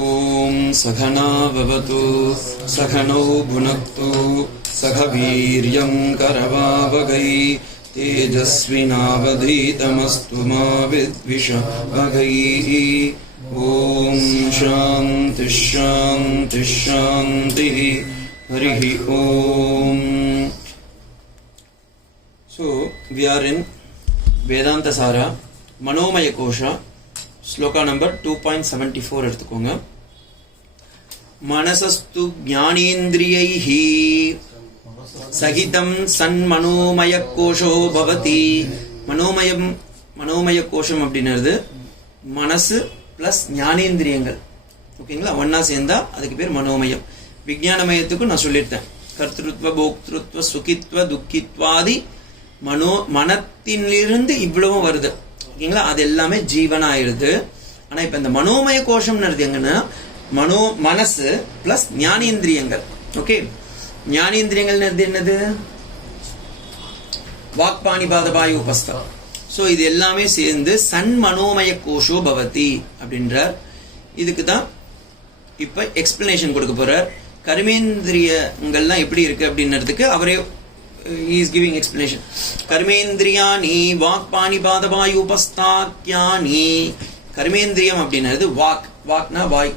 ஓம் சகனா பவது சகனௌ புனக்து சக வீர்யம் கரவாவகை தேஜஸ்வினாவதீதமஸ்து மா வித்விஷாவகை. ஓம் சாந்தி ஷாந்தி ஷாந்தி. ஹரி ஓம். So we are in Vedanta Sara, Manomaya Kosha, Sloka number 2.74 எடுத்துக்கோங்க. மனசஸ்து ஞானேந்திரியைஹி சகிதம் சன்மனோமய கோஷோ பவதி. மனோமய கோஷம் அப்படின்றது மனசு பிளஸ் ஞானேந்திரியங்கள், ஓகேங்களா, ஒன்னா சேர்ந்தா அதுக்கு பேர் மனோமயம். விஞ்ஞானமயத்துக்கும் நான் சொல்லியிருந்தேன், கர்த்திருத்வ போக்திருத்வ சுகித்வ துக்கித்வாதி மனத்திலிருந்து இவ்வளவும் வருது, ஓகேங்களா, அது எல்லாமே ஜீவனாயிருது. ஆனா இப்ப இந்த மனோமய கோஷம்ன்றது எங்கன்னா மனசு பிளஸ் ஞானேந்திரியங்கள். ஓகே, ஞானேந்திரியங்கள் என்னது? வாக்பாணி பாதபாயு உபஸ்தா. சோ இது எல்லாமே சேர்ந்து சன் மனோமய கோஷோ பவதி அப்படின்றார். இதுக்கு தான் இப்ப எக்ஸ்பிளனேஷன் கொடுக்க போறார். கர்மேந்திரியங்கள்லாம் எப்படி இருக்கு அப்படின்றதுக்கு அவரே he is giving explanation. கர்மேந்திரியானி வாக்பாணி பாதபாயு உபஸ்தாக்யானி. கர்மேந்திரியம் அப்படின்றது வாக்னா வாய்,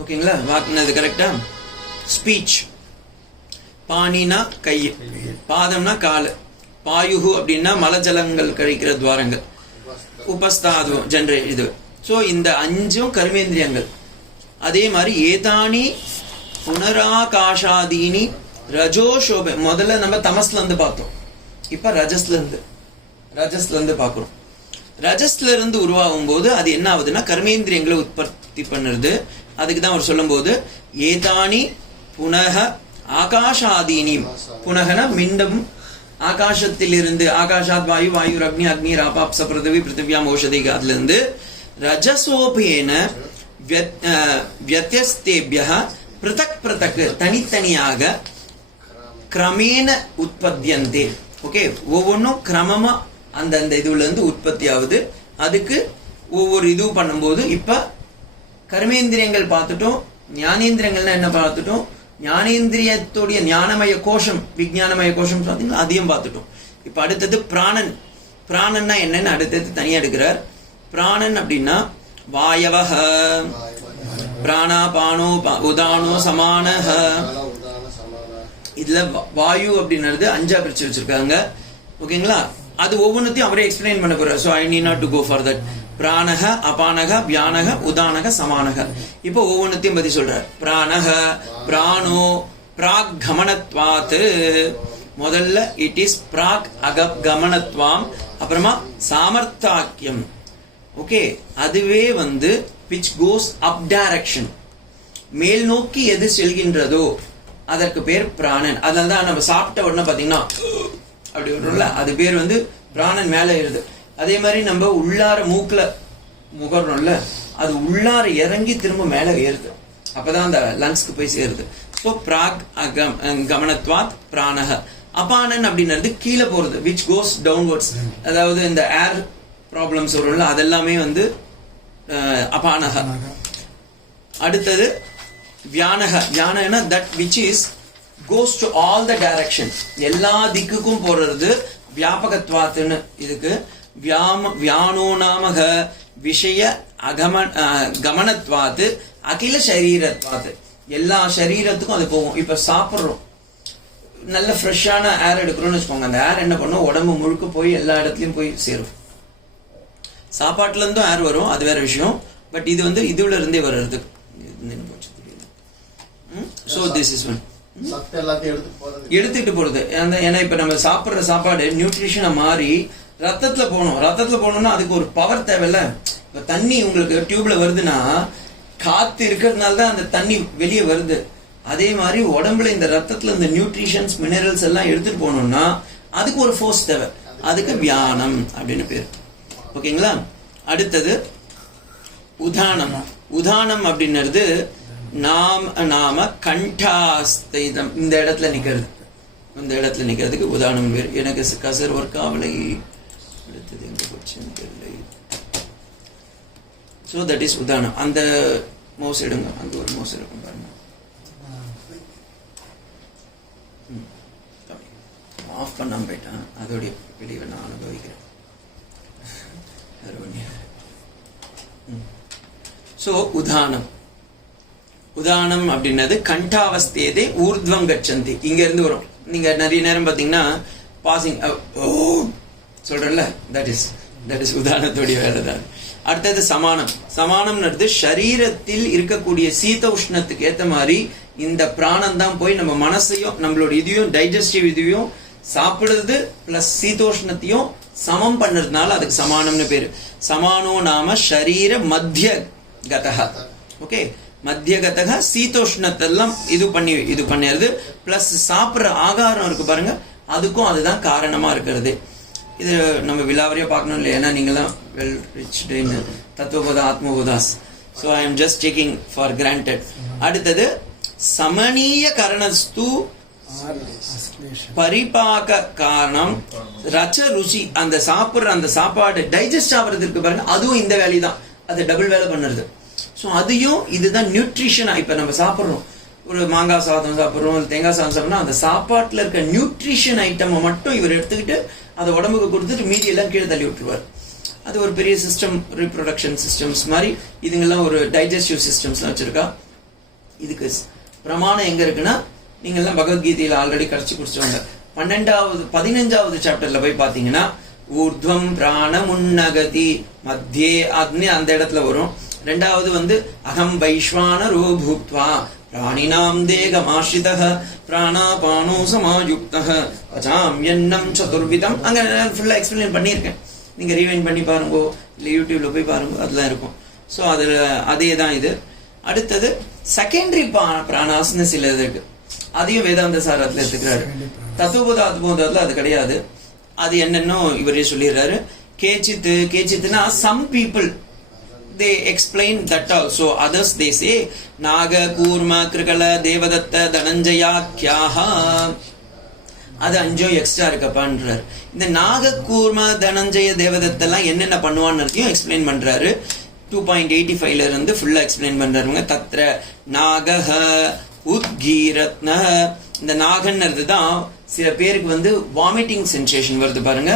ஓகேங்களா, வாக்னது கரெக்டா, ஸ்பீச். பாணினா கை, பாதம்னா கால், பாயுகு அப்படின்னா மலஜலங்கள் கழிக்கிற துவாரங்கள், உபஸ்தாது ஜென்ரே இது. சோ இந்த அஞ்சும் கர்மேந்திரியங்கள். அதே மாதிரி ஏதானி புனராகாஷாதீனி ரஜோஷோப. முதல்ல நம்ம தமஸ்ல இருந்து பார்த்தோம், இப்ப ரஜஸ்ல இருந்து பாக்குறோம். ரஜஸ்ல இருந்து உருவாகும் போது அது என்ன ஆகுதுன்னா கர்மேந்திரியங்களை உற்பத்தி பண்ணுறது. அதுக்கு தான் அவர் சொல்லும் போது ஏதானி புனக ஆகாஷாதீனி. புனகன மீண்டும் ஆகாசத்திலிருந்து, ஆகாஷாத் வாயு, வாயு அக்னி, அக்னி ராபாப்ச பிருத்திவி, பிருத்திவியாம் ஓஷதிக, அதுல இருந்து ரஜசோபேன வியத்யஸ்தேபியஹ பிரதக் பிரதக் தனித்தனியாக கிரமேண உற்பத்தியந்தே. ஓகே, ஒவ்வொன்றும் கிரமமா அந்த இதுல இருந்து உற்பத்தி ஆகுது. அதுக்கு ஒவ்வொரு இது பண்ணும்போது இப்ப கர்மேந்திரியங்கள் பார்த்துட்டோம், ஞானேந்திரியங்கள்னா என்ன பார்த்துட்டோம், ஞானேந்திரியத்துடைய ஞானமய கோஷம், விஞ்ஞானமய கோஷம் பார்த்தீங்கன்னா அதையும் பார்த்துட்டோம். இப்ப அடுத்தது பிராணன். பிராணன்னா என்னன்னு அடுத்தது தனியா எடுக்கிறார். பிராணன் அப்படின்னா வாயவஹ பிராணாபானோ உதானோ சமானஹ. இதுல வாயு அப்படின்றது அஞ்சா பிரிச்சு வச்சிருக்காங்க, ஓகேங்களா. அது ஒவ்வொன்றுத்தையும் அவரே எக்ஸ்பிளைன் பண்ண போறார். So I need not to go for that. பிராணக, அபானக, வியானக, உதானக, சமானக. இப்போ ஒவ்வொன்றுத்தையும் பத்தி சொல்றார். பிராணக, பிராணோ பிராக் கமனத்வாத். முதல்ல இட் இஸ் பிராக் கமனத்வாம், அப்புறமா சாமர்த்தாக்கியம். ஓகே, அதுவே which goes up direction, மேல் நோக்கி எது செல்கின்றதோ அதற்கு பேர் பிராணன். அதனால்தான் நம்ம சாப்பிட்ட உடனே பாத்தீங்கன்னா அப்படி வரும்ல, அது பேர் பிராணன் மேல ஏறுது. அதே மாதிரி நம்ம உள்ளார மூக்குல முகர்றோம்ல, அது உள்ளார இறங்கி திரும்ப மேல ஏறுது, அப்பதான் அந்த லங்ஸ்க்கு போய் சேருது. ஸோ பிராக் கமனத்வாத் பிராணக. அபானன் அப்படின்றது கீழே போறது, which goes downwards. அதாவது இந்த ஏர் ப்ராப்ளம்ஸ் வரும்ல, அதெல்லாமே அபானக. அடுத்தது வியானக. வியானனா that which is goes to all the direction, எல்லா திக்குக்கும் போறது. வியாபகத்வாத்துன்னு இதுக்கு. வியானோ நாமக விஷய கமனத்வாத்து அகில சரீரத்வாத்து. எல்லா சரீரத்துக்கும் அது போகும். இப்ப சாப்பிட்றோம், நல்ல ஃப்ரெஷ்ஷான ஏர் எடுக்கிறோம்னு வச்சுக்கோங்க, அந்த ஏர் என்ன பண்ணும், உடம்பு முழுக்க போய் எல்லா இடத்துலயும் போய் சேரும். சாப்பாட்டுல இருந்தும் ஏர் வரும், அது வேற விஷயம். பட் இது இதுல இருந்தே வர்றது. So this is one. எடுத்துட்டு போறது. ஏன்னா இப்ப நம்ம சாப்பிடுற சாப்பாடு நியூட்ரிஷனை மாறி ரத்தத்துல போகணும். ரத்தத்துல போகணும்னா அதுக்கு ஒரு பவர் தேவையில்ல. இப்ப தண்ணி உங்களுக்கு டியூப்ல வருதுன்னா காத்து இருக்கிறதுனால தான் அந்த தண்ணி வெளியே வருது. அதே மாதிரி உடம்புல இந்த ரத்தத்துல இந்த நியூட்ரிஷன்ஸ் மினரல்ஸ் எல்லாம் எடுத்துட்டு போகணும்னா அதுக்கு ஒரு ஃபோர்ஸ் தேவை. அதுக்கு வியானம் அப்படின்னு பேரு, ஓகேங்களா. அடுத்தது உதானம். உதானம் அப்படின்றது நாம கண்டாஸ்தம், இந்த இடத்துல நிக்கிறது. இந்த இடத்துல நிக்கிறதுக்கு உதாரணம் வேறு. எனக்கு கசர் ஒர்க் ஆவலை, அடுத்தது எங்க போச்சுன்னு தெரியல. ஸோ தட் இஸ் உதாரணம். அந்த மவுஸ் எடுங்க, அங்கே ஒரு மவுஸ் இருக்கும் பாருங்க. ஆஃப் பண்ணாமல் போயிட்டான், அதோடைய விளைவை நான் அனுபவிக்கிறேன். ஸோ உதானம், உதானம் அப்படின்னது கண்டாவஸ்தேதே ஊர்த்வம் கச்சந்தி, இங்க இருந்து வரும். நீங்க நிறைய நேரம் பாத்தீங்கன்னா பாசிங் சொல்றல, தட் இஸ் உதாரணத்துடைய வேலை தான். அடுத்தது சமானம். சமானம்ன்றது சரீரத்தில் இருக்கக்கூடிய சீத உஷ்ணத்துக்கு ஏத்த மாதிரி இந்த பிராணம் தான் போய் நம்ம மனசையும் நம்மளோட இதையும் டைஜஸ்டிவ் இதையும் சாப்பிடுறது பிளஸ் சீதோஷ்ணத்தையும் சமம் பண்ணதுனால அதுக்கு சமானம்னு பேரு. சமானோ நாம ஷரீர மத்திய கதக. ஓகே, மத்திய கதக சீதோஷ்ணத்தெல்லாம் இது பண்ணிடுது. பிளஸ் சாப்பிட்ற ஆகாரம் இருக்கு பாருங்க, அதுக்கும் அதுதான் காரணமா இருக்கிறது. இது நம்ம விலாவரியா பார்க்கணும் இல்லையா, ஏன்னா நீங்களாம் வெல் ரிச்டு இன் தத்துவபோத ஆத்மபோதாஸ். So I am just taking for granted. அடுத்தது சமனீய கரணஸ்து பரிபாக காரணம் ரச்ச ருச்சி. அந்த சாப்பிட்ற அந்த சாப்பாடு டைஜஸ்ட் ஆகிறது இருக்கு பாருங்க, அதுவும் இந்த வேலை தான், அது டபுள் வேலை பண்ணுறது. ஸோ அதையும் இதுதான் நியூட்ரிஷனா. இப்போ நம்ம சாப்பிட்றோம், ஒரு மாங்காய் சாதம் சாப்பிட்றோம், தேங்காய் சாதம் சாப்பிட்றோம், அந்த சாப்பாட்டில் இருக்க நியூட்ரிஷன் ஐட்டமை மட்டும் இவர் எடுத்துக்கிட்டு அதை உடம்புக்கு கொடுத்துட்டு மீதி எல்லாம் கீழே தள்ளி விட்டுருவார். அது ஒரு பெரிய சிஸ்டம், ரீப்ரொடக்ஷன் சிஸ்டம்ஸ் மாதிரி இதுங்கெல்லாம் ஒரு டைஜஸ்டிவ் சிஸ்டம்ஸ்லாம் வச்சிருக்கா. இதுக்கு பிரமாணம் எங்க இருக்குன்னா, நீங்கெல்லாம் பகவத்கீதையில ஆல்ரெடி கரைச்சி குடிச்சவங்க. 15வது சாப்டர்ல போய் பாத்தீங்கன்னா ஊர்த்வம் பிராணமுன்னகதி மத்தியே அக்னி அந்த இடத்துல வரும். 2வது அகம் வைஸ்வானரோ பூத்வா பிராணினாம் தேகமாஸ்ரிதஹ பிராணாபானோ சமாயுக்தஹ பச்சாம் யன்னம் சதுர்விதம். அங்க ஃபுல்லா எக்ஸ்பிளைன் பண்ணியிருக்கேன், நீங்க ரீவைண்ட் பண்ணி பாருங்க, இல்ல யூடியூப்ல போய் பாருங்க, அதெல்லாம் இருக்கும். ஸோ அதுல அதே தான் இது. அடுத்தது செகண்டரி பிராணாஸ்னு சில இருக்கு, அதையும் வேதாந்த சாரத்துல எடுத்துக்கிறாரு. தத்துவபோத ஆத்மபோதத்துல அது கிடையாது. அது என்னன்னு இவரே சொல்லிடுறாரு. கேச்சித்துனா some people they explain that also, others they say naga kurma krikala devadatta dhananjayakyaha. அது 5 எக்ஸ்ட்ரா இருக்கப்பான்றார். இந்த நாக கூர்ம தனஞ்சய தேவதத்தெல்லாம் என்னென்ன பண்ணுவான்னு எக்ஸ்பிளைன் பண்றாரு. 2.85ல இருந்து ஃபுல்லா எக்ஸ்பிளைன் பண்றாருங்க. தத்ர நாகஹ உத்கீரத்ன. இந்த நாகன்றது தான் சில பேருக்கு வாமிட்டிங் சென்சேஷன் வருது பாருங்க,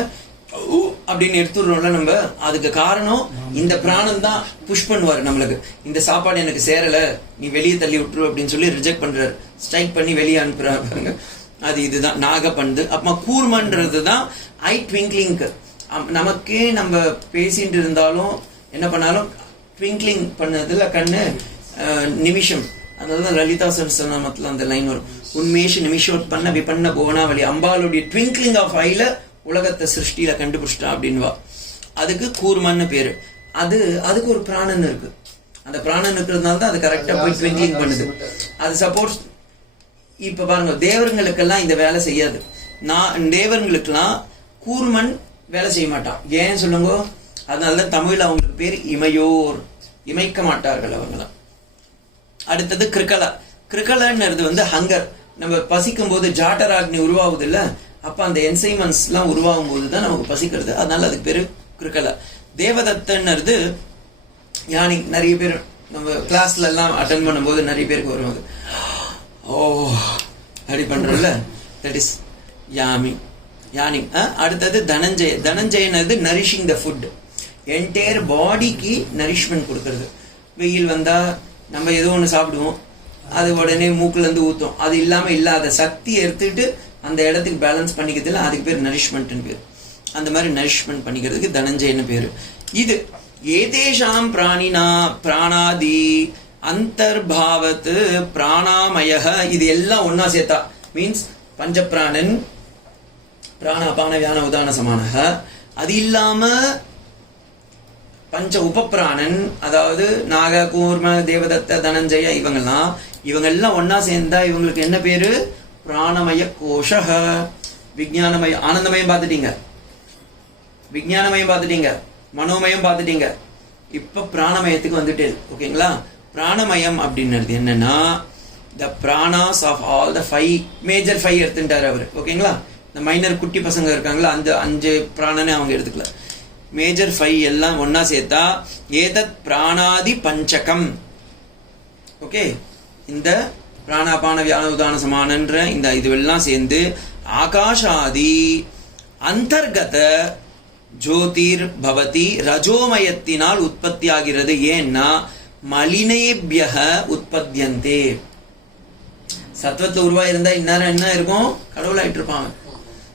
அப்படின்னு எடுத்துடுறோம்ல நம்ம. அதுக்கு காரணம் இந்த பிராணம் தான் புஷ் பண்ணுவாரு நம்மளுக்கு, இந்த சாப்பாடு எனக்கு சேரல, நீ வெளியே தள்ளி விட்டுரு அப்படின்னு சொல்லி ரிஜெக்ட் பண்றாரு, ஸ்ட்ரைக் பண்ணி வெளியே அனுப்புறாரு. அது இதுதான் நாக பண்ணுது. அப்புறமா கூர்மன்றது தான் ஐ ட்விங்க்லிங்க்கு. நமக்கே நம்ம பேசிட்டு இருந்தாலும் என்ன பண்ணாலும் ட்விங்க்லிங் பண்ணதுல கண்ணு நிமிஷம். அதனாலதான் லலிதா சஹஸ்ரநாமத்துல அந்த லைன் வரும், உண்மேஷ நிமிஷோத்பன்ன விபன்ன புவனாவளி. அம்பாளுடைய ட்விங்க்லிங் ஆஃப் ஐல உலகத்தை சிருஷ்டியில கண்டுபிடிச்சிட்டா அப்படின்வா. அதுக்கு கூர்மன்னு பேரு. அதுக்கு ஒரு பிராணன் இருக்கு. அந்த பிராணன் இருக்கிறதுனால தான் அது கரெக்டா போய் ட்விங்க்லிங் பண்ணுது. அது சப்போஸ் இப்ப பாருங்க, தேவர்களுக்கெல்லாம் இந்த வேலை செய்யாது. தேவர்களுக்கெல்லாம் கூர்மன் வேலை செய்ய மாட்டான். ஏன் சொல்லுங்க? அதனாலதான் தமிழ்ல அவங்களுக்கு பேர் இமையோர், இமைக்க மாட்டார்கள் அவங்களாம். அடுத்தது கிருக்கலா. கிருக்கலன்றது ஹங்கர். நம்ம பசிக்கும் போது ஜாட்டராக்னி உருவாகுது இல்ல, அப்ப அந்த என்சைமன்ஸ் எல்லாம் உருவாகும் போதுதான் நமக்கு பசிக்கிறது. அதனால அதுக்கு பேரு கிருக்கலா. தேவதத்தன்றது யானி. நிறைய பேர் நம்ம கிளாஸ்ல எல்லாம் அட்டன் பண்ணும் போது நிறைய பேருக்கு வரும், ஓ அப்படி பண்றோம்ல, தட் இஸ் யாமி யானி. அடுத்தது தனஞ்சய. தனஞ்சயனது நரிஷிங் த ஃபுட், என்டையர் பாடிக்கு நரிஷ்மெண்ட் கொடுக்கறது. வெயில் வந்தா நம்ம ஏதோ ஒன்று சாப்பிடுவோம், அது உடனே மூக்குல இருந்து ஊத்தும். அது இல்லாம இல்லாத சக்தியை எடுத்துட்டு அந்த இடத்துக்கு பேலன்ஸ் பண்ணிக்கிறதுல அதுக்கு பேர் நரிஷ்மெண்ட் பேரு. அந்த மாதிரி நரிஷ்மெண்ட் பண்ணிக்கிறதுக்கு தனஞ்சயன்னு பேரு. இது ஏதேஷாம் பிராணாதி அந்தர்பாவத் பிராணாமய. இது எல்லாம் ஒன்னா சேர்த்தா மீன்ஸ் பஞ்சபிராணன், பிராண அபான வியான உதான சமானக. அது இல்லாம பஞ்ச உபப்பிராணன், அதாவது நாக கூர்ம தேவதத்த தனஞ்சய, இவங்கெல்லாம் ஒன்னா சேர்ந்தா இவங்களுக்கு என்ன பேரு? பிராணமய கோஷ. விஞ்ஞானமய, ஆனந்தமயம் பார்த்துட்டீங்க, விஞ்ஞானமயம் பார்த்துட்டீங்க, மனோமயம் பார்த்துட்டீங்க. இப்ப பிராணமயத்துக்கு வந்துட்டு ஓகேங்களா? பிராணமயம் அப்படின்றது என்னன்னா the pranas of all the 5 major 5 எடுத்துட்டாரு அவரு. ஓகேங்களா? இந்த மைனர் குட்டி பசங்க இருக்காங்களா, அந்த 5 பிராணனை அவங்க எடுத்துக்கல. மேஜர் 5 எல்லாம் ஒன்னா சேர்த்தா ஏதத் பிராணாதி பஞ்சகம். ஓகே, இந்த பிராணாபான வியான உதான சமானன்ற இந்த இதுவெல்லாம் சேர்ந்து ஆகாஷாதி அந்தர்கத ஜோதிர் பவதி ரஜோமயத்தினால் உற்பத்தி ஆகிறது. ஏன்னா மலினேபியக உற்பத்தியந்தே. சத்வத்துல உருவாயிருந்தா இந்நேரம் என்ன இருக்கும்? கடவுளாயிட்டு இருப்பான்.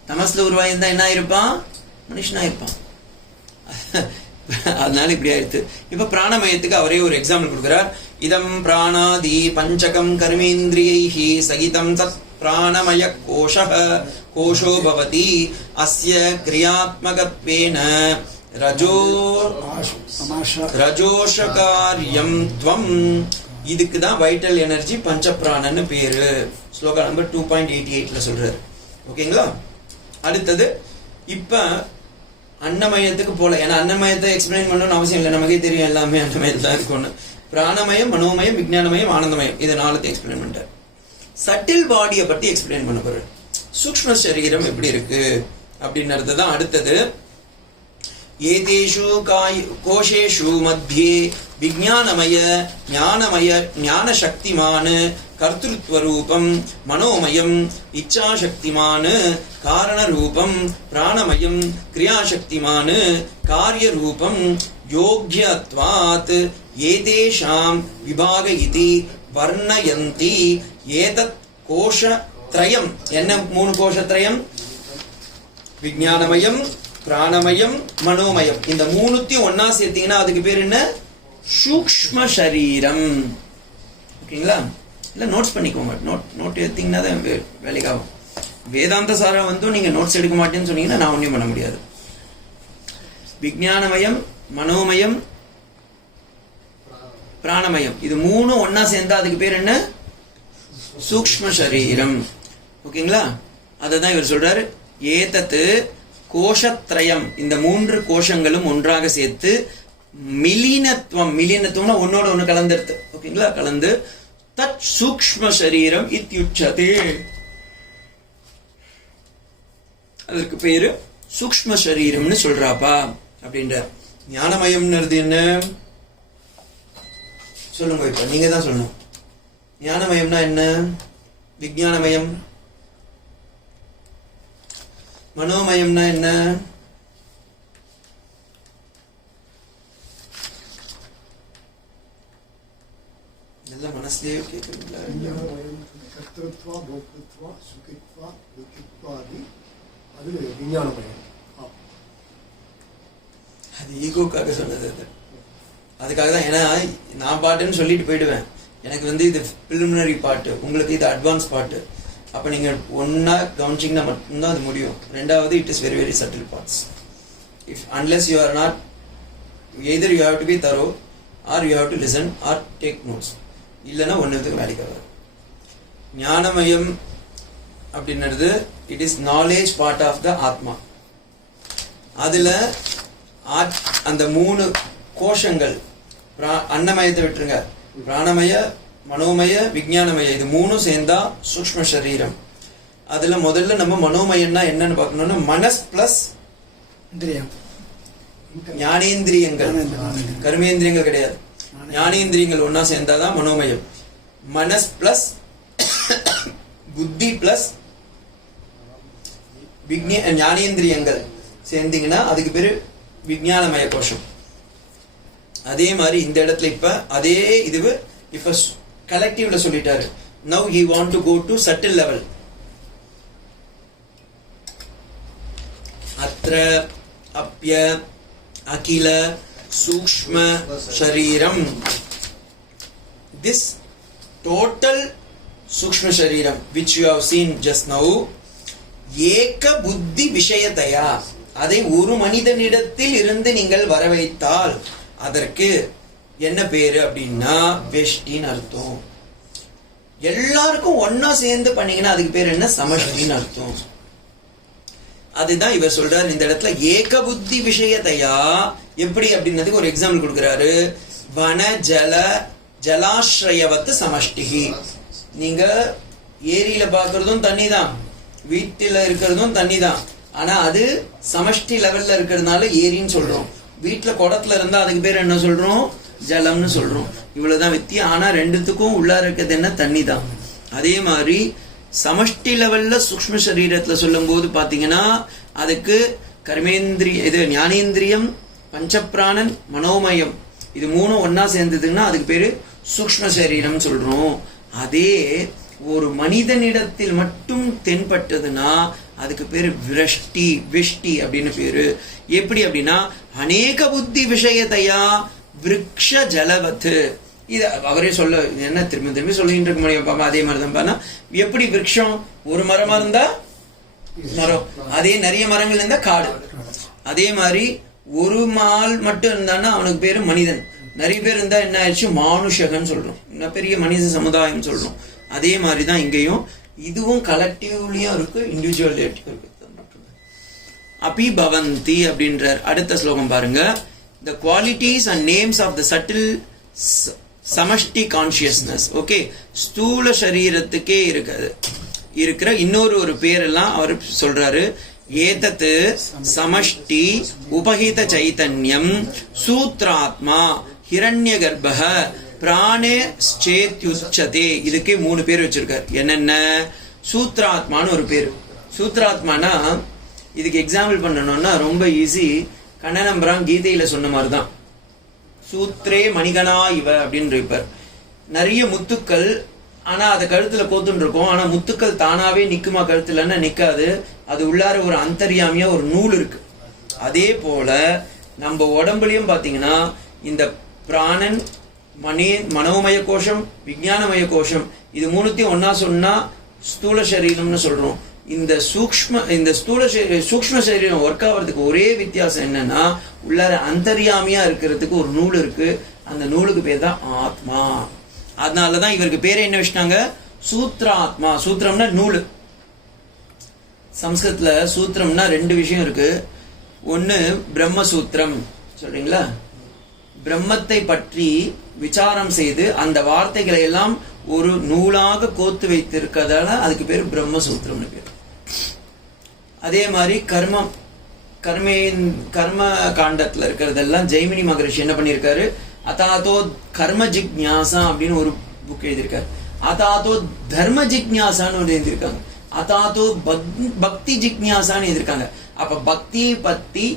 தமஸ்ல உருவாயிருந்தா என்ன இருப்பான்? மனுஷனா இருப்பான். அதனால இப்படி ஆயிடுத்து. இப்ப பிராணமயத்துக்கு அவரே ஒரு எக்ஸாம்பிள் கொடுக்கிறார். இதம் பிராணாதி பஞ்சகம் கர்மேந்திரியைஹி சகிதம் தத் பிராணமய கோஷோ பவதி அஸ்ய கிரியாத்மகத்வேன ரஜோஷகாரியம் த்வம். இதுக்கு தான் வைட்டல் எனர்ஜி பஞ்சபிராணன்னு பேரு. ஸ்லோகா நம்பர் 2.88 சொல்றாரு. ஓகேங்களா? அடுத்தது இப்ப அன்னமயத்துக்கு போல. ஏன்னா அன்னமயத்தை எக்ஸ்பிளைன் பண்ணணும்னு அவசியம் இல்லை, நமக்கே தெரியும் எல்லாமே அன்னமயத்தில் தான் இருக்கும்னு. பிராணமயம், மனோமயம், விஞ்ஞானமயம், ஆனந்தமயம், இது 4 எக்ஸ்பிளைன் பண்ணிட்டார். சட்டில் பாடியை பத்தி எக்ஸ்பிளைன் பண்ண போறாரு. சூக்ஷ்ம சரீரம் எப்படி இருக்கு அப்படின்றது தான் அடுத்தது. ஏதேஷு கோஷேஷு மத்தியே விஞ்ஞானமய ஞானமய ஞானசக்திமான் கர்த்திருத்வரூபம் மனோமயம் இச்சாசக்திமான் காரணரூபம் பிராணமயம் கிரியாசக்திமான் காரியரூபம் யோக்யத்வாத் ஏதேஷாம் விபாக இதி வர்ணயந்தி. ஏதத் கோஷத்ரயம். என்ன 3 கோஷத்ரயம்? விஞ்ஞானமயம், பிராணமயம், மனோமயம். இந்த 3த்தையும் ஒன்னா சேர்த்தீங்கன்னா அதுக்கு பேர் என்ன? சூக்ஷ்ம சரீரம். ஓகேங்களா? இல்ல நோட்ஸ் பண்ணிக்கோங்க. நோட் எடுத்தீங்கன்னா தான் வேலைக்காகும். வேதாந்த சாரம் வந்து நீங்க நோட்ஸ் எடுக்க மாட்டேன்னு சொன்னீங்கன்னா நான் ஒன்றும் பண்ண முடியாது. விஞ்ஞானமயம், மனோமயம், பிராணமயம், இது 3 ஒன்னா சேர்ந்தா அதுக்கு பேர் என்ன? சூக்ஷ்ம சரீரம். ஓகேங்களா? அததான் இவர் சொல்றாரு. ஏதத்து கோஷத்ரயம். இந்த 3 கோஷங்களும் ஒன்றாக சேர்த்து மிலினத்துவம். மிலினத்துவம்னா ஒன்னோட ஒண்ணு கலந்துருது. ஓகேங்களா? கலந்து தத் சூக்ஷ்ம சரீரம் இத்யுச்சதே. அதற்கு பேரு சூக்ஷ்ம சரீரம்னு சொல்றாப்பா அப்படின்ற. ஞானமயம்ன்றது என்ன சொல்லுங்க. இப்ப நீங்க தான் சொல்லணும். ஞானமயம்னா என்ன? விஞ்ஞானமயம். மனோமயம்னா என்ன? எல்லாம் மனசுலயே கேட்குறீங்களா? அது ஈகோக்காக சொன்னது. அதுக்காக தான். ஏன்னா நான் பாட்டுன்னு சொல்லிட்டு போயிடுவேன். எனக்கு வந்து இது பிலிமினரி பாட்டு, உங்களுக்கு இது அட்வான்ஸ் பாட்டு. அப்ப நீங்க ஒன்னா கவனிச்சிங்கன்னா மட்டும்தான் அது முடியும். ரெண்டாவது, it is very very subtle parts. If unless you are not, either you have to be thorough or you have to listen or take notes. இல்லைன்னா ஒன்றுத்துக்கு வேலைக்கு வராது. ஞானமயம் அப்படின்றது it is knowledge part of the atma. அதுல அந்த 3 கோஷங்கள், அன்னமயத்தை விட்டுருங்க, பிராணமய, மனோமய, விஞ்ஞானமய, இது 3 சேர்ந்தா சூக்ஷ்ம சரீரம். அதுல முதல்ல நம்ம மனோமயம்னா என்னன்னு பார்க்கணும்னா மனஸ் பிளஸ் ஞானேந்திரியங்கள். கர்மேந்திரியங்கள் கிடையாது, ஞானேந்திரியங்கள் ஒன்னா சேர்ந்தாதான் மனோமயம். மனஸ் பிளஸ் புத்தி பிளஸ் ஞானேந்திரியங்கள் சேர்ந்தீங்கன்னா அதுக்கு பேரு விஞ்ஞானமய கோஷம். அதே மாதிரி இந்த இடத்துல இப்ப அதே இது இப்ப கலெக்டிவ்ல சொல்லிட்டாரு. Now he want to go to subtle level. அத்ர அப்ய அகில சூக்ஷ்ம சரீரம். This total சூக்ஷ்ம சரீரம் which you have seen just now, ஏக புத்தி விஷயத்தையா, அதை ஒரு மனிதனிடத்தில் இருந்து நீங்கள் வர வைத்தால் அதற்கு என்ன பேரு அப்படின்னா வெஷ்டின்னு அர்த்தம். எல்லாருக்கும் ஒன்னா சேர்ந்து பண்ணீங்கன்னா அதுக்கு பேர் என்ன? சமஷ்டின்னு அர்த்தம். அதுதான் இவர் சொல்றாரு இந்த இடத்துல. ஏக புத்தி விஷயத்தையா எப்படி அப்படின்னதுக்கு ஒரு எக்ஸாம்பிள் கொடுக்கிறாரு. வன ஜல ஜலாஸ்ரயவத்து சமஷ்டிகி. நீங்க ஏரியில பாக்குறதும் தண்ணி தான், வீட்டுல இருக்கிறதும் தண்ணி தான். ஆனா அது சமஷ்டி லெவல்ல இருக்கிறதுனால ஏரின்னு சொல்றோம். வீட்டுல குடத்துல இருந்தா அதுக்கு பேர் என்ன சொல்றோம்? ஜலம்னு சொல்றோம். இவ்வளவுதான் வித்தியாசம். ஆனா ரெண்டுத்துக்கும் உள்ளார இருக்கிறது என்ன? தண்ணி தான். அதே மாதிரி சமஷ்டி லெவல்ல சூக்ஷ்ம சரீரத்துல சொல்லும் போது பாத்தீங்கன்னா அதுக்கு கர்மேந்திரிய இது ஞானேந்திரியம், பஞ்சப்பிராணன், மனோமயம், இது மூணும் ஒன்னா சேர்ந்ததுன்னா அதுக்கு பேரு சூக்ஷ்ம சரீரம் சொல்றோம். அதே ஒரு மனிதனிடத்தில் மட்டும் தென்பட்டதுன்னா அதுக்கு பேரு விஷ்டி அப்படின்னு பேரு. எப்படி அப்படின்னா அநேக புத்தி விஷயத்தையா விருக்ஷ ஜலவத்து. இது அவரே சொல்ல என்ன திரும்ப திரும்பி சொல்லிட்டு இருக்க முடியும் பாப்பா. அதே மாதிரிதான் பானா எப்படி விருட்சம் ஒரு மரமா இருந்தா மரம், அதே நிறைய மரங்கள் இருந்தா காடு. அதே மாதிரி ஒரு மால் மட்டும் இருந்தான்னா அவனுக்கு பேரு மனிதன். நிறைய பேர் இருந்தா என்ன ஆயிடுச்சு? மானுஷகன் சொல்றோம், பெரிய மனித சமுதாயம் சொல்றோம். அதே மாதிரிதான் இங்கேயும் இதுவும் கலெக்டிவ்லயும் இருக்கு, இண்டிவிஜுவலிட்டியும் இருக்கு. அபி பவந்தி அப்படின்றார். அடுத்த ஸ்லோகம் பாருங்க. The qualities and names of the subtle சமஷ்டி கான்சியஸ்னஸ். ஓகே, ஸ்தூல சரீரத்துக்கே இருக்கிற இன்னொரு பேரெல்லாம் அவர் சொல்றாரு. ஏதத்து சமஷ்டி உபஹித சைதன்யம் சூத்ராத்மா ஹிரண்ய கர்ப்ப பிராணே சேத்யுச்சதே. இதுக்கே 3 பேர் வச்சிருக்காரு. என்னென்ன? சூத்ராத்மான்னு ஒரு பேரு. சூத்ராத்மானா இதுக்கு எக்ஸாம்பிள் பண்ணணும்னா ரொம்ப ஈஸி. கண்ணனம்பரான் கீதையில சொன்ன மாதிரிதான். சூத்ரே மணிகனா இவ அப்படின்னு இருப்பார். நிறைய முத்துக்கள், ஆனா அதை கழுத்துல கோத்துன்னு இருக்கும். ஆனா முத்துக்கள் தானாவே நிக்குமா? கழுத்துலன்னா நிக்காது. அது உள்ளார ஒரு அந்தர்யாமியா ஒரு நூல் இருக்கு. அதே போல நம்ம உடம்புலயும் பாத்தீங்கன்னா இந்த பிராணன், மனோமய கோஷம், விஞ்ஞானமய கோஷம், இது மூணுத்தையும் ஒன்னா சொன்னா ஸ்தூல சரீரம்னு சொல்றோம். இந்த சூக்ஷ்ம சரீரம் ஒர்க் ஆகிறதுக்கு ஒரே வித்தியாசம் என்னன்னா உள்ளார அந்தர்யாமியா இருக்கிறதுக்கு ஒரு நூல் இருக்கு. அந்த நூலுக்கு பேர் தான் ஆத்மா. அதனாலதான் இவருக்கு பேரை என்ன வச்சிட்டாங்க? சூத்ராத்மா. சூத்திரம்னா நூல். சம்ஸ்கிருதத்துல சூத்திரம்னா 2 விஷயம் இருக்கு. ஒன்னு பிரம்மசூத்திரம் சொல்றீங்களா, பிரம்மத்தை பற்றி விசாரம் செய்து அந்த வார்த்தைகளை எல்லாம் ஒரு நூலாக கோத்து வைத்திருக்கிறதால அதுக்கு பேரு பிரம்மசூத்திரம்னு பேரு. அதே மாதிரி கர்ம காண்டத்துல இருக்கிறதெல்லாம் ஜெய்மினி மகரிஷி என்ன பண்ணிருக்காரு? அதாதோ கர்ம ஜிக்ஞாசா அப்படின்னு ஒரு புக் எழுதியிருக்காரு. அதாதோ தர்ம ஜிக்ஞாசான்னு ஒன்று எழுதியிருக்காங்க. அதாதோ பக்தி ஜிக்ஞாசான்னு எழுதியிருக்காங்க. அப்ப பக்தியை பத்தி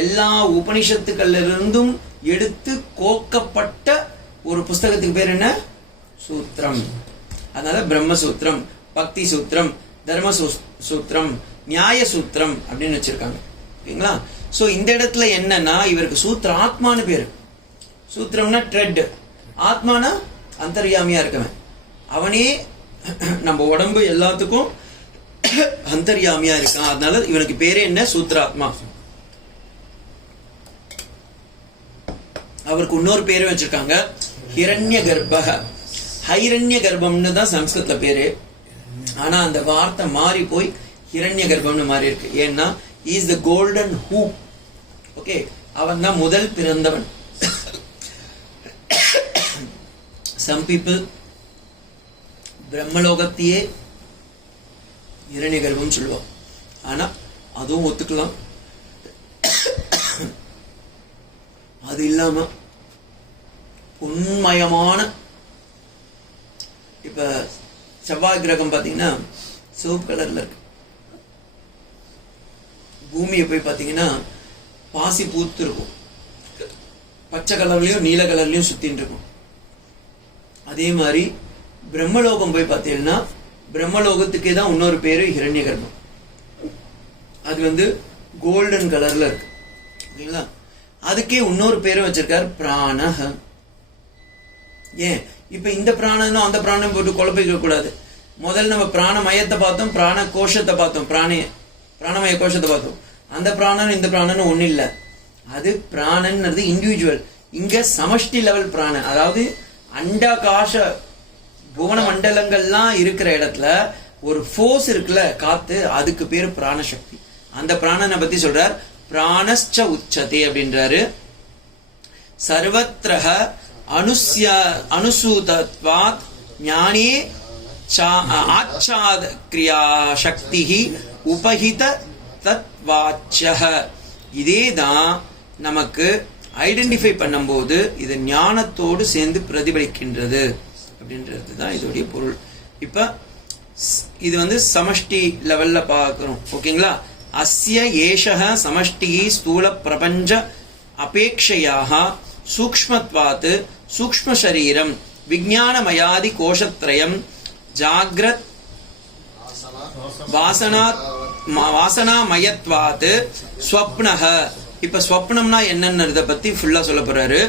எல்லா உபனிஷத்துக்கள்ல இருந்தும் எடுத்து கோக்கப்பட்ட ஒரு புஸ்தகத்துக்கு பேர் என்ன? சூத்திரம். அதனால பிரம்மசூத்திரம், பக்தி சூத்திரம், தர்ம சூத்திரம், நியாய சூத்திரம் அப்படின்னு வச்சிருக்காங்க. ஓகேங்களா? சோ இந்த இடத்துல என்னன்னா இவருக்கு சூத்திர ஆத்மானு பேரு. சூத்திரம்னா ட்ரெட், ஆத்மானா அந்தர்யாமியா இருக்கவன். அவனே நம்ம உடம்பு எல்லாத்துக்கும் அந்தர்யாமியா இருக்கான். அதனால இவனுக்கு பேரே என்ன? சூத்ராத்மா. அவருக்கு இன்னொரு பேரு வச்சிருக்காங்க, ஹிரண்ய கர்ப்ப. ஹைரண்ய கர்ப்பம்னு தான் சம்ஸ்கிருத்ல பேரு. ஆனா அந்த வார்த்தை மாறி போய் ஹிரண்ய கர்ப்பம்னு மாறி இருக்கு. ஏன்னா is the golden hoop. Okay, அவன் தான் முதல் பிறந்தவன். சம் பீப்புள் பிரம்மலோகத்தையே ஹிரண்ய கர்ப்பம் சொல்லுவான். ஆனா அதுவும் ஒத்துக்கலாம். அது இல்லாம உண்மயமான இப்ப செவ்வாய் கிரகம் பாத்தீங்கன்னா சிவப்பு கலர்ல இருக்கு. பூமியை போய் பாத்தீங்கன்னா பாசி பூத்து இருக்கும், பச்சை கலர்லயும் நீல கலர்லயும் சுத்தின்னு இருக்கும். அதே மாதிரி பிரம்மலோகம் போய் பார்த்தீங்கன்னா பிரம்மலோகத்துக்கே தான் இன்னொரு பேரு ஹிரண்ய கர்ப்பம். அது கோல்டன் கலர்ல இருக்கு. ஓகேங்களா? அதுக்கே இன்னொரு பேரும் வச்சிருக்காரு, பிராணஹ. ஏன் இப்ப இந்த பிராணனும் அந்த பிராணம் போட்டு குழப்பிக்க கூடாது. முதல்ல நம்ம பிராணமயத்தை பார்த்தோம், பிராண கோஷத்தை பார்த்தோம், பிராணமய கோஷத்தை பார்த்தோம். அந்த பிராணனும் இந்த பிராணனும் ஒண்ணு இல்ல. அது பிராணன்றது இண்டிவிஜுவல். இங்க சமஷ்டி லெவல் பிராணன், அதாவது அண்டாகாச புவன மண்டலங்கள்லாம் இருக்கிற இடத்துல ஒரு ஃபோர்ஸ் இருக்குல்ல, காத்து, அதுக்கு பேரு பிராணசக்தி. அந்த பிராணனை பத்தி சொல்றார், பிராணஸ்ச உச்சதே அப்படின்றாரு. சர்வத்ரஹ அனுசூதத்வாத் ஞானே ஆச்சாத கிரியா சக்தி உபஹித தத்வாச்ச. இதேதான் நமக்கு ஐடென்டிஃபை பண்ணும்போது இது ஞானத்தோடு சேர்ந்து பிரதிபலிக்கின்றது அப்படின்றது தான் இதோடைய பொருள். இப்ப இது வந்து சமஷ்டி லெவல்ல பார்க்கிறோம். ஓகேங்களா? அஸ்ய ஏஷஹ சமஷ்டி ஸ்தூல பிரபஞ்ச அபேக்ஷையாக சூக்ஷ்மத்வாத் சூக்ஷ்ம சரீரம் விஞ்ஞானமயாதி கோஷத்ரயம் ஜாக்ரத் வாசனாமயத்வாத் ஸ்வப்னஹ. இப்ப ஸ்வப்னம்னா என்னன்றத பத்தி ஃபுல்லா சொல்ல போறாரு.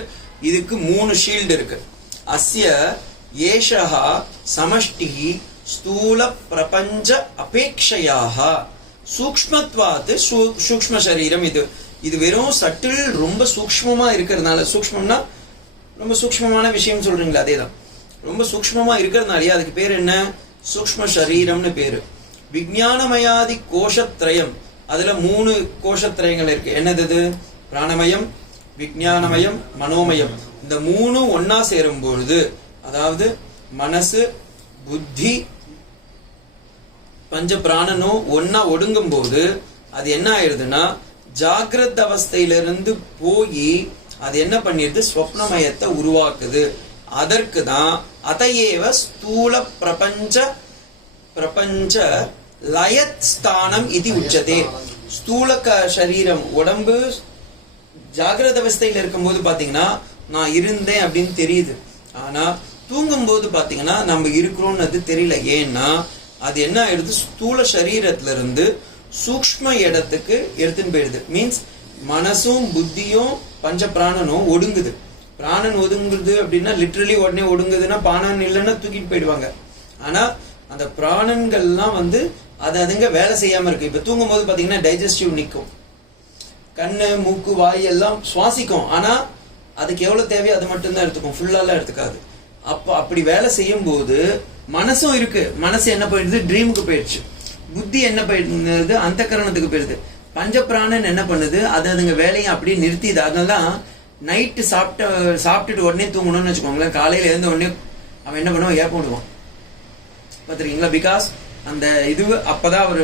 இதுக்கு 3 ஷீல்டு இருக்கு. அஸ்ய ஏஷஹ சமஷ்டி ஸ்தூல பிரபஞ்ச அபேக்ஷையாக சூக்ஷ்மத்வாத் சூக்ஷ்ம சரீரம். இது வெறும் சட்டில் ரொம்ப சூக்ஷ்மமா இருக்கிறதுனால, சூக்ஷ்மம்னா ரொம்ப சூக்ஷ்மமான விஷயம் சொல்றீங்களா, அதேதான். ரொம்ப சூக்ஷ்மமா இருக்கிறதுனாலே அதுக்கு பேர் என்ன? சூக்ஷ்ம சரீரம்னு பேரு. விஞ்ஞானமயாதி கோஷத்ரயம், அதுல 3 கோஷத்ரயங்கள் இருக்கு. என்னது? பிராணமயம், விஞ்ஞானமயம், மனோமயம். இந்த 3 ஒன்னா சேரும் பொழுது, அதாவது மனசு, புத்தி, பஞ்ச பிராணனும் ஒன்னா ஒடுங்கும் போது அது என்ன ஆயிடுதுன்னா, ஜாகிரத் அவஸ்தையிலிருந்து போய் அது என்ன பண்ணிடுது? ஸ்வப்னமயத்தை உருவாக்குது. அதற்கு தான் அதையேவ ஸ்தூல பிரபஞ்ச லயத் ஸ்தானம் இது உச்சதே. ஸ்தூல சரீரம், உடம்பு ஜாகிரத அவஸ்தையில இருக்கும்போது பாத்தீங்கன்னா நான் இருந்தேன் அப்படின்னு தெரியுது. ஆனா தூங்கும் போது பாத்தீங்கன்னா நம்ம இருக்கிறோம்னு தெரியல. ஏன்னா அது என்ன ஆயிடுது? ஸ்தூல சரீரத்துல இருந்து சூக்ஷ்ம இடத்துக்கு எடுத்துன்னு போயிடுது. மீன்ஸ் மனசும் புத்தியும் பஞ்ச பிராணனும் ஒடுங்குது. பிராணன் ஒதுங்குது அப்படின்னா லிட்ரலி உடனே ஒடுங்குதுன்னா, பிராணன் இல்லைன்னா தூக்கிட்டு போயிடுவாங்க. ஆனா அந்த பிராணன்கள்லாம் வந்து அதுங்க வேலை செய்யாம இருக்கு. இப்ப தூங்கும் போது பாத்தீங்கன்னா டைஜஸ்டிவ் நிற்கும், கண்ணு மூக்கு வாய் எல்லாம் சுவாசிக்கும். ஆனா அதுக்கு எவ்வளவு தேவையோ அது மட்டும்தான் எடுத்துக்கும், ஃபுல்லாலாம் எடுத்துக்காது. அப்படி வேலை செய்யும் போது மனசும் இருக்கு. மனசு என்ன போயிடுது? ட்ரீமுக்கு போயிடுச்சு. புத்தி என்ன போயிடுது? அந்த கரணத்துக்கு போயிடுது. பஞ்ச பிராணன் என்ன பண்ணுது? அதுங்க வேலையை அப்படியே நிறுத்திது. அதனாலதான் நைட்டு சாப்பிட்டுட்டு உடனே தூங்கணும்னு வச்சுக்கோங்களேன், காலையில எழுந்த உடனே அவன் என்ன பண்ணுவான்? ஏப்ப விடுவான். பாத்துருக்கீங்களா? பிகாஸ் அந்த இது அப்பதான் ஒரு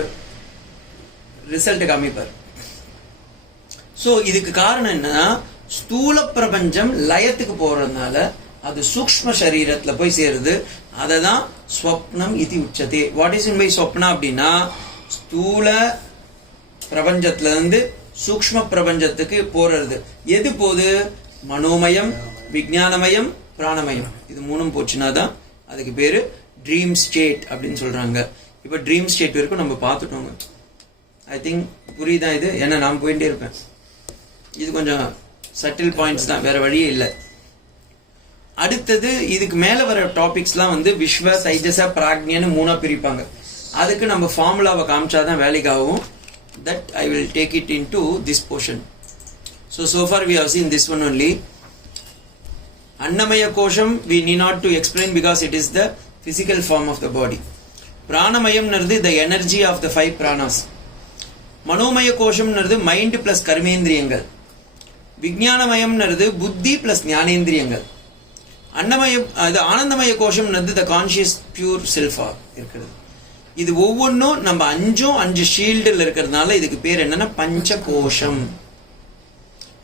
ரிசல்ட் காமிப்பார். சோ இதுக்கு காரணம் என்னன்னா, ஸ்தூல பிரபஞ்சம் லயத்துக்கு போறதுனால அது சூக்ஷ்ம சரீரத்துல போய் சேருது. அததான் ஸ்வப்னம் இது உச்சதே. வாட் இஸ் இன் பை ஸ்வப்னா அப்படின்னா, ஸ்தூல பிரபஞ்சத்துல இருந்து சூக்ஷ்ம பிரபஞ்சத்துக்கு போறது. எது போகுது? மனோமயம், விஞ்ஞானமயம், பிராணமயம். இது 3 போச்சுன்னா தான் அதுக்கு பேரு ட்ரீம் ஸ்டேட் அப்படின்னு சொல்றாங்க. இப்ப ட்ரீம் ஸ்டேட் வரைக்கும் நம்ம பார்த்துட்டோங்க. ஐ திங்க் புரியுதா இது? ஏன்னா நான் போயிட்டே இருப்பேன். இது கொஞ்சம் சட்டில் பாயிண்ட்ஸ் தான், வேற வழியே இல்லை. அடுத்தது இதுக்கு மேல வர டாபிக்ஸ்லாம் வந்து விஸ்வ, தைஜச, பிராக்ஞன்னு 3 பிரிப்பாங்க. அதுக்கு நம்ம ஃபார்முலாவை காமிச்சாதான் வேலைக்கு ஆகும். That I will take it into this portion. So far we have seen this one only. Annamaya kosham we need not to explain because it is the physical form of the body. Pranamayam nardu the energy of the 5 pranas. Manomaya kosham nardu mind plus karmendriyangal. Vijnanamayam nardu buddhi plus jnanendriyangal. Annamayam the Anandamaya kosham nardu the conscious pure self irukkiradhu. இது ஒவ்வொன்றும் நம்ம 5 ஷீல்டில் இருக்கிறதுனால இதுக்கு பேர் என்னன்னா பஞ்ச கோஷம்.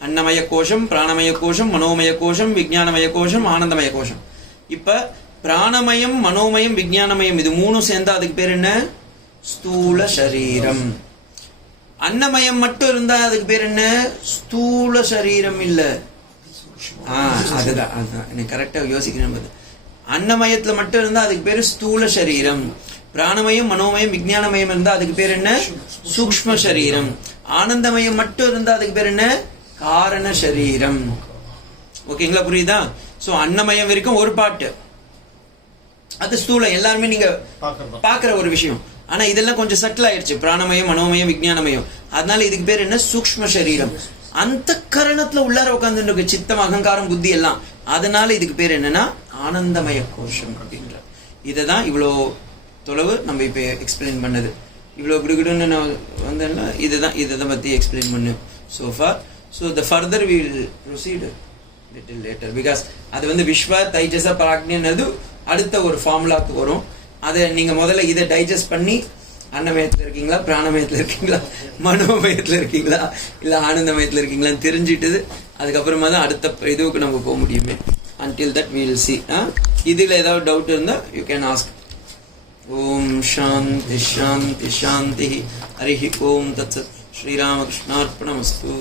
அன்னமய கோஷம், பிராணமய கோஷம், மனோமய கோஷம், விஞ்ஞானமய கோஷம், ஆனந்தமய கோஷம். இப்ப பிராணமயம், மனோமயம், விஞ்ஞானமயம் இது 3 சேர்ந்தா அதுக்கு பேர் என்ன? ஸ்தூல சரீரம். அன்னமயம் மட்டும் இருந்தா அதுக்கு பேர் என்ன? ஸ்தூல சரீரம் இல்ல. அதுதான் எனக்கு கரெக்டா யோசிக்கிறேன். அன்னமயத்துல மட்டும் இருந்தா அதுக்கு பேரு ஸ்தூல சரீரம். பிராணமயம், மனோமயம், விஞ்ஞானமயம் இருந்தா அதுக்கு பேர் என்ன? சூக்ஷ்ம சரீரம். ஆனந்தமயம் மட்டும் இருந்தா அதுக்கு பேர் என்ன? காரண சரீரம். ஓகேங்களா? புரியுதா? சோ அன்னமயம் வரைக்கும் ஒரு பாட்டு, அது ஸ்தூலம், எல்லாருமே நீங்க பாக்குற ஒரு விஷயம். ஆனா இதெல்லாம் கொஞ்சம் சட்டில் ஆயிடுச்சு. பிராணமயம், மனோமயம், விஞ்ஞானமயம். அதனால இதுக்கு பேர் என்ன? சூக்ஷ்ம சரீரம். அந்த கரணத்துல உள்ளார உட்கார்ந்து சித்தம், அகங்காரம், புத்தி எல்லாம். அதனால இதுக்கு பேர் என்னன்னா ஆனந்தமய கோஷம் அப்படின்ற. இததான் இவ்வளோ தொலைவு நம்ம இப்ப எக்ஸ்பிளைன் பண்ணது. இவ்வளவு குடுகுடுன்னு வந்தேன்னா இதை பத்தி எக்ஸ்பிளைன் பண்ணு so far. So the further we will proceed little later because அது வந்து விஸ்வ, தைஜச, பிராக்ஞன்றது அடுத்த ஒரு ஃபார்முலாக்கு வரும். அதை நீங்க முதல்ல இதை டைஜஸ்ட் பண்ணி அன்னமயத்துல இருக்கீங்களா, பிராணமயத்துல இருக்கீங்களா, மனோமயத்துல இருக்கீங்களா, இல்ல ஆனந்தமயத்துல இருக்கீங்களான்னு தெரிஞ்சுட்டு அதுக்கப்புறமா தான் அடுத்த இதுவுக்கு நம்ம போக முடியுமே. until that we will see. இதுல ஏதாவது டவுட் இருந்தா you can ask. ஓம் சாந்தி சாந்தி சாந்தி. ஹரிஹி ஓம் தத்சத். ஸ்ரீராமகிருஷ்ணார்ப்பணமஸ்து.